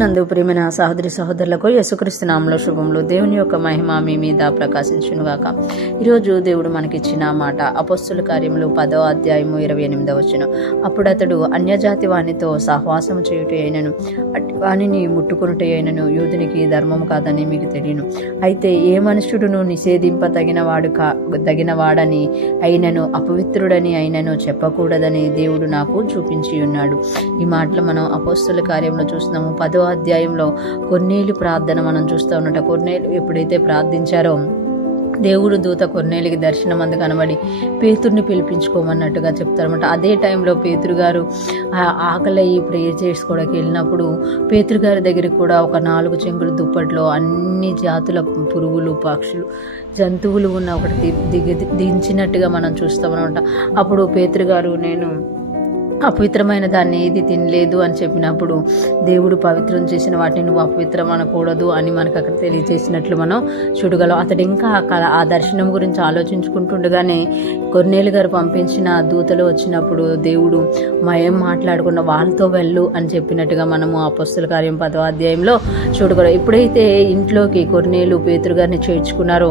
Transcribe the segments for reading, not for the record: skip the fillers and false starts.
నందు ప్రియమైన సహోదరి సహోదరులకు యేసుక్రీస్తు నామములో శుభములు. దేవుని యొక్క మహిమ మీ మీద ప్రకాశించునుగాక. ఈరోజు దేవుడు మనకిచ్చిన మాట అపొస్తలుల కార్యములు 10వ అధ్యాయము 28వ వచనం. అప్పుడు అతడు అన్యజాతి వానితో సహవాసము చేయుట అయినను వానిని ముట్టుకొనుట అయినను యూదునికి ధర్మము కాదని మీకు తెలియను. అయితే ఏ మనుష్యుడును తగినవాడని అయినను అపవిత్రుడని అయినను చెప్పకూడదని దేవుడు నాకు చూపించి ఉన్నాడు. ఈ మాటలు మనం అపొస్తలుల కార్యంలో చూస్తున్నాము. 10వ అధ్యాయంలో కొర్నేలు ప్రార్థన మనం చూస్తూ ఉన్నట్టు. కొర్నేలు ఎప్పుడైతే ప్రార్థించారో దేవుడు దూత కొర్నేలికి దర్శనం అందు కనబడి పేతుర్ని పిలిపించుకోమన్నట్టుగా చెప్తారన్నమాట. అదే టైంలో పేతురు గారు ఆకలి ప్రేయర్ చేసుకోవడానికి వెళ్ళినప్పుడు పేతురు గారి దగ్గరికి కూడా ఒక 4 చెంగుల దుప్పట్లో అన్ని జాతుల పురుగులు, పక్షులు, జంతువులు ఉన్న ఒకటి దించినట్టుగా మనం చూస్తామన్నమాట. అప్పుడు పేతురు గారు నేను అపవిత్రమైన దాన్ని ఏది తినలేదు అని చెప్పినప్పుడు దేవుడు పవిత్రం చేసిన వాటిని నువ్వు అపవిత్రం అనకూడదు అని మనకు అక్కడ తెలియజేసినట్లు మనం చూడగలం. అతడు ఇంకా ఆ దర్శనం గురించి ఆలోచించుకుంటుండగానే కొర్నేలు గారు పంపించిన దూతలు వచ్చినప్పుడు దేవుడు ఏం మాట్లాడకుండా వాళ్ళతో వెళ్ళు అని చెప్పినట్టుగా మనము అపొస్తలుల కార్యం 10వ అధ్యాయంలో చూడగలం. ఎప్పుడైతే ఇంట్లోకి కొర్నేలు పేతురు గారిని చేర్చుకున్నారో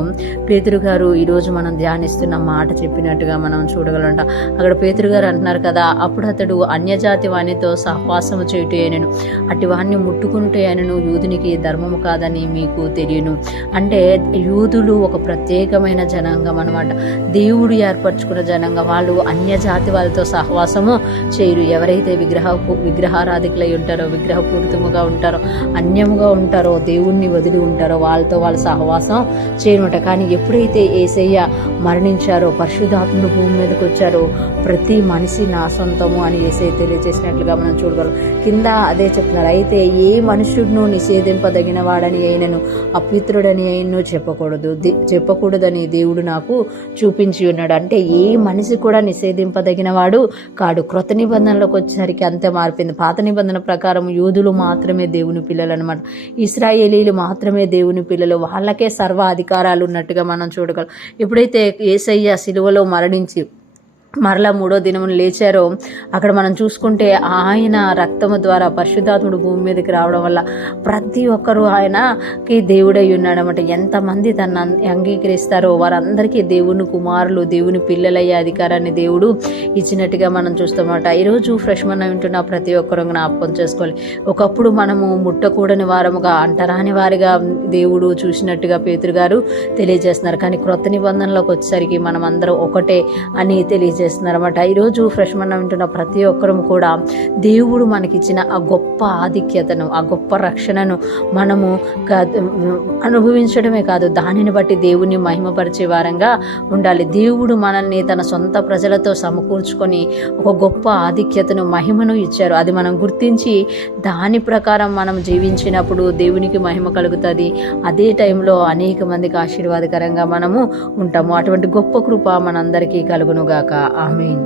పేతురు గారు ఈరోజు మనం ధ్యానిస్తున్న మాట చెప్పినట్టుగా మనం చూడగలంట. అక్కడ పేతురు గారు అంటున్నారు కదా, అప్పుడు అతడు అన్యజాతి వానితో సహవాసము చేయుట అయినను అటు వాన్ని ముట్టుకునుట అయినను యూదునికి ధర్మము కాదని మీకు తెలియను. అంటే యూదులు ఒక ప్రత్యేకమైన జనాంగం అన్నమాట. దేవుడు ఏర్పరచుకున్న జనాంగం. వాళ్ళు అన్యజాతి వాళ్ళతో సహవాసము చేయరు. ఎవరైతే విగ్రహారాధికులై ఉంటారో, విగ్రహపూరితముగా ఉంటారో, అన్యముగా ఉంటారో, దేవుణ్ణి వదిలి ఉంటారో వాళ్ళతో వాళ్ళు సహవాసం చేయనమాట. కానీ ఎప్పుడైతే యేసయ్య మరణించారో, పరిశుద్ధాత్ముడు భూమి మీదకి వచ్చారో, ప్రతి మనిషి నా సొంతము అని యేసయ్య తెలియజేసినట్లుగా మనం చూడగలం. కింద అదే చెప్తున్నారు. అయితే ఏ మనుషుడును నిషేధింపదగిన వాడని అయినను అపవిత్రుడని అయినను చెప్పకూడదని దేవుడు నాకు చూపించి ఉన్నాడు. అంటే ఏ మనిషి కూడా నిషేధింపదగిన వాడు కాడు. క్రొత్త నిబంధనలోకి వచ్చేసరికి అంతే మారిపోయింది. పాత నిబంధన ప్రకారం యూదులు మాత్రమే దేవుని పిల్లలు అనమాట. ఇశ్రాయేలీలు మాత్రమే దేవుని పిల్లలు. వాళ్ళకే సర్వ అధికారాలు ఉన్నట్టుగా మనం చూడగలం. ఎప్పుడైతే యేసయ్య సిలువలో మరణించి మరలా 3వ దినమున లేచారో అక్కడ మనం చూసుకుంటే ఆయన రక్తము ద్వారా పరిశుద్ధాత్ముడు భూమి మీదకి రావడం వల్ల ప్రతి ఒక్కరూ ఆయనకి దేవుడై ఉన్నాడనమాట. ఎంతమంది తన అంగీకరిస్తారో వారందరికీ దేవుని కుమారులు, దేవుని పిల్లలయ్యే అధికారాన్ని దేవుడు ఇచ్చినట్టుగా మనం చూస్తామన్నమాట. ఈరోజు ఫ్రెష్ మన వింటున్న ప్రతి ఒక్కరు జ్ఞాపకం చేసుకోవాలి. ఒకప్పుడు మనము ముట్టకూడని వారముగా, అంటరాని వారిగా దేవుడు చూసినట్టుగా పేతురు గారు తెలియజేస్తున్నారు. కానీ క్రొత్త నిబంధనలోకి వచ్చేసరికి మనం అందరం ఒకటే అని తెలియజేస్తున్నారన్నమాట. ఈరోజు ఫ్రెష్ మనం వింటున్న ప్రతి ఒక్కరూ కూడా దేవుడు మనకిచ్చిన ఆ గొప్ప ఆధిక్యతను, ఆ గొప్ప రక్షణను మనము అనుభవించడమే కాదు, దానిని బట్టి దేవుని మహిమపరిచే వారంగా ఉండాలి. దేవుడు మనల్ని తన సొంత ప్రజలతో సమకూర్చుకొని ఒక గొప్ప ఆధిక్యతను, మహిమను ఇచ్చారు. అది మనం గుర్తించి దాని ప్రకారం మనం జీవించినప్పుడు దేవునికి మహిమ కలుగుతుంది. అదే టైంలో అనేక మందికి ఆశీర్వాదకరంగా మనము ఉంటాము. అటువంటి గొప్ప కృప మనందరికీ కలుగునుగాక. ఆమేన్.